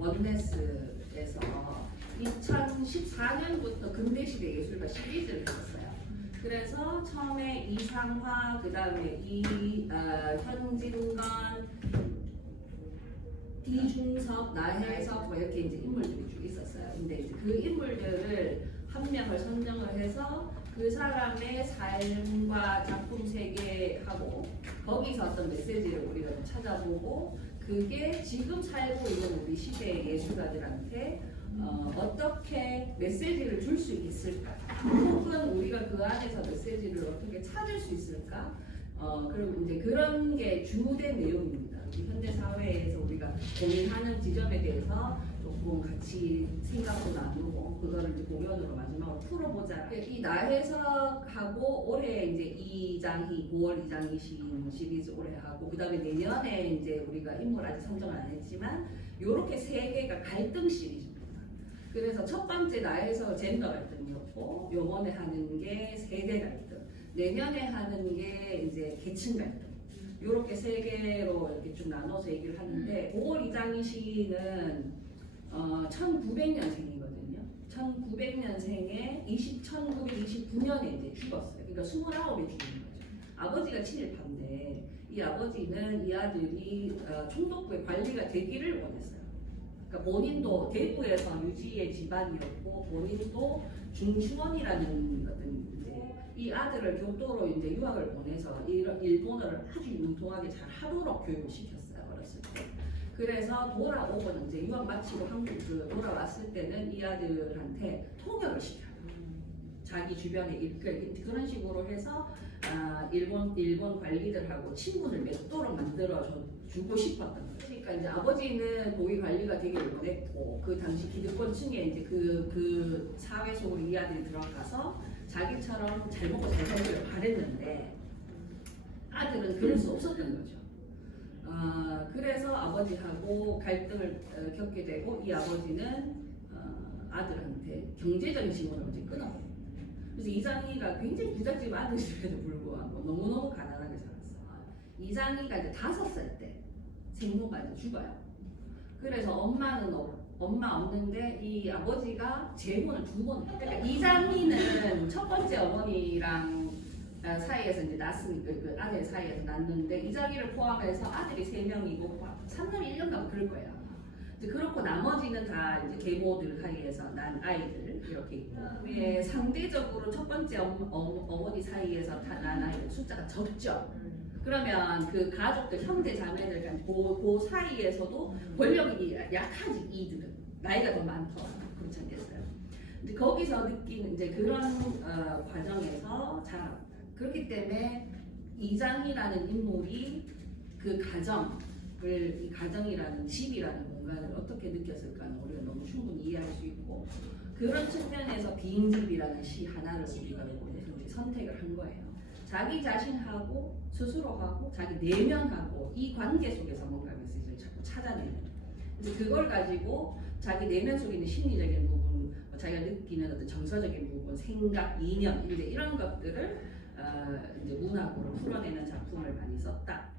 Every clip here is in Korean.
원네스에서 2014년부터 근대시대 예술가 시리즈를 했었어요. 그래서 처음에 이상화, 그 다음에 현진건, 이중섭, 나혜석 뭐 이렇게 이제 인물들이 쭉 있었어요. 근데 이제 그 인물들을 한 명을 선정을 해서 그 사람의 삶과 작품 세계하고 거기서 어떤 메시지를 우리가 좀 찾아보고 그게 지금 살고 있는 우리 시대의 예술가들한테 어떻게 메시지를 줄 수 있을까? 혹은 우리가 그 안에서 메시지를 어떻게 찾을 수 있을까? 그리고 이제 그런 게 주된 내용입니다. 현대 사회에서 우리가 고민하는 지점에 대해서 조금 같이 생각도 나누고 그거를 이제 공연으로 마지막으로 풀어보자. 이 나혜석하고 올해 이제 이장희 9월 이장희 시인 시리즈 올해 하고 그 다음에 내년에 이제 우리가 인물 아직 선정 안 했지만 요렇게 세 개가 갈등 시리즈입니다. 그래서 첫 번째 나혜석 젠더 갈등이었고 요번에 하는 게 세대 갈등, 내년에 하는 게 이제 계층 갈등. 이렇게 세 개로 이렇게 쭉 나눠서 얘기를 하는데 5월 이장희 시인은 1900년생이거든요. 1900년생에 1929년에 이제 죽었어요. 그러니까 29에 죽은 거죠. 아버지가 친일파인데 이 아버지는 이 아들이 총독부의 관리가 되기를 원했어요. 그러니까 본인도 대구에서 유지의 집안이었고 본인도 중시원이라는 어떤 이 아들을 교토로 이제 유학을 보내서 일본어를 아주 융통하게 잘 하도록 교육을 시켰어요. 어렸을 때. 그래서 돌아오고는 이제 유학 마치고 한국을 돌아왔을 때는 이 아들한테 통역을 시켜요. 자기 주변에 그런 식으로 해서 일본 관리들하고 친분을 맺도록 만들어 주고 싶었던 거예요. 그러니까 이제 아버지는 고위 관리가 되기를 원했고 그 당시 기득권층에 이제 그 사회 속으로 이 아들이 들어가서 자기처럼 잘 먹고 잘 살기를 바랬는데 아들은 그럴 수 없었던 거죠. 그래서 아버지하고 갈등을 겪게 되고 이 아버지는 아들한테 경제적인 지원을 이제 끊어버려요. 그래서 이장희가 굉장히 부잣집 아들임에도 불구하고 너무너무 가난하게 살았어요. 이장희가 이제 5살 때 생모가 이제 죽어요. 그래서 엄마 없는데 이 아버지가 재혼을 2번 해요. 그러니까 이장희는 첫 번째 어머니랑 사이에서 이제 낳았으니까 그 아들 사이에서 낳는데 이장희를 포함해서 아들이 3명이고 3년 1년간 그럴 거예요. 그렇고 나머지는 다 이제 계모들 사이에서 난 아이들 이렇게 있고 상대적으로 첫 번째 어머니 사이에서 난 아이들 숫자가 적죠. 그러면 그 가족들 형제 자매들 간 그 사이에서도 권력이 약하지 이들은 나이가 더 많더 그렇지 않겠어요? 근데 거기서 느끼는 이제 그런 과정에서 자랍니다. 그렇기 때문에 이장희라는 인물이 그 가정을 이 가정이라는 집이라는 공간을 어떻게 느꼈을까는 우리가 너무 충분히 이해할 수 있고 그런 측면에서 비인집이라는 시 하나를 우리가 선택을 한 거예요. 자기 자신하고 스스로하고 자기 내면하고 이 관계 속에서 뭔가 메시지를 자꾸 찾아내는 이제 그걸 가지고 자기 내면 속에 있는 심리적인 부분, 자기가 느끼는 어떤 정서적인 부분, 생각, 이념 이제 이런 것들을 이제 문학으로 풀어내는 작품을 많이 썼다.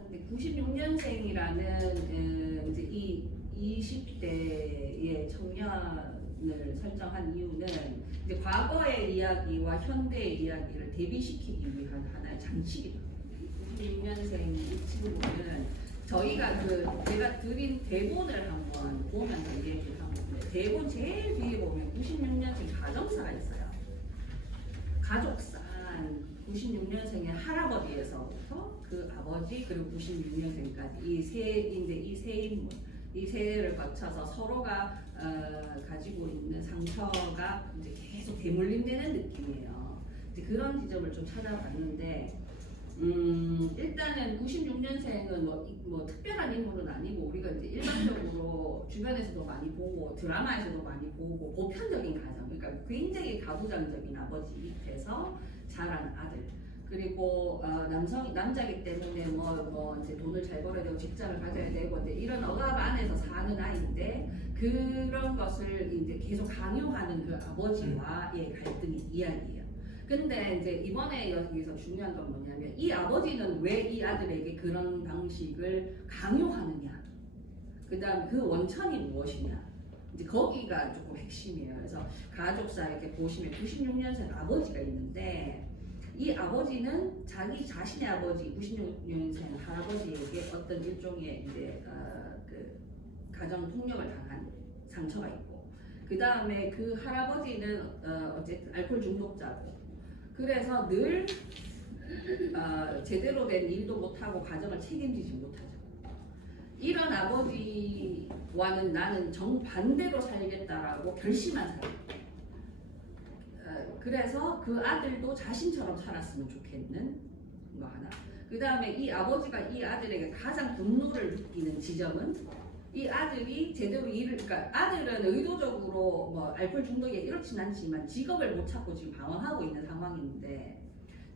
근데 96년생이라는 이제 이 20대의 청년을 설정한 이유는 이제 과거의 이야기와 현대의 이야기를 대비시키기 위한 하나의 장치이거든요. 96년생 이 친구는 저희가 제가 드린 대본을 한번 보면서 얘기를 하고 있는데 대본 제일 뒤에 보면 96년생 가정사가 있어요. 가족사. 96년생의 할아버지에서부터 그 아버지 그리고 96년생까지 이 세 인물 이 세대를 거쳐서 서로가 가지고 있는 상처가 이제 계속 대물림되는 느낌이에요. 이제 그런 지점을 좀 찾아봤는데 일단은 96년생은 뭐 특별한 인물은 아니고 우리가 이제 일반적으로 주변에서도 많이 보고 드라마에서도 많이 보고 보편적인 가정, 그러니까 굉장히 가부장적인 아버지 밑에서 자란 아들. 그리고 남자이기 때문에 뭐 이제 돈을 잘 벌어야 되고 직장을 가져야 되고 이제 이런 억압 안에서 사는 아이인데 그런 것을 이제 계속 강요하는 그 아버지와의 갈등의 이야기예요. 근데 이제 이번에 여기서 중요한 건 뭐냐면 이 아버지는 왜 이 아들에게 그런 방식을 강요하느냐, 그다음 그 원천이 무엇이냐, 이제 거기가 조금 핵심이에요. 그래서 가족사 이렇게 보시면 96년생 아버지가 있는데 이 아버지는 자기 자신의 아버지 96년생 할아버지에게 어떤 일종의 이제 그 가정 폭력을 당한 상처가 있고, 그 다음에 그 할아버지는 어쨌든 알코올 중독자고, 그래서 늘 제대로 된 일도 못하고 가정을 책임지지 못하죠. 이런 아버지와는 나는 정반대로 살겠다라고 결심한 사람. 그래서 그 아들도 자신처럼 살았으면 좋겠는 거 하나. 그 다음에 이 아버지가 이 아들에게 가장 분노를 느끼는 지점은 이 아들이 제대로 일을, 그러니까 아들은 의도적으로 뭐 알코올 중독에 이렇진 않지만 직업을 못 찾고 지금 방황하고 있는 상황인데,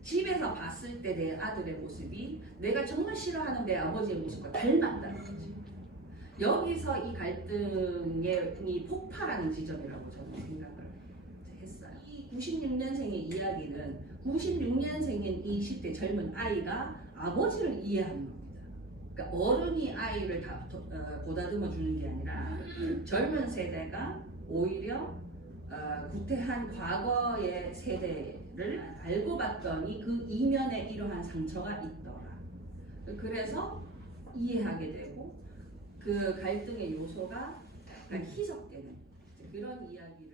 집에서 봤을 때 내 아들의 모습이 내가 정말 싫어하는 내 아버지의 모습과 닮았다는 거지. 여기서 이 갈등이 폭발하는 지점이라고 저는 생각을 했어요. 이 96년생의 이야기는 96년생인 20대 젊은 아이가 아버지를 이해하는 겁니다. 그러니까 어른이 아이를 다 보다듬어 주는 게 아니라 젊은 세대가 오히려 구태한 과거의 세대를 알고 봤더니 그 이면에 이러한 상처가 있더라. 그래서 이해하게 되고 그 갈등의 요소가 약간 희석되는 그런 이야기를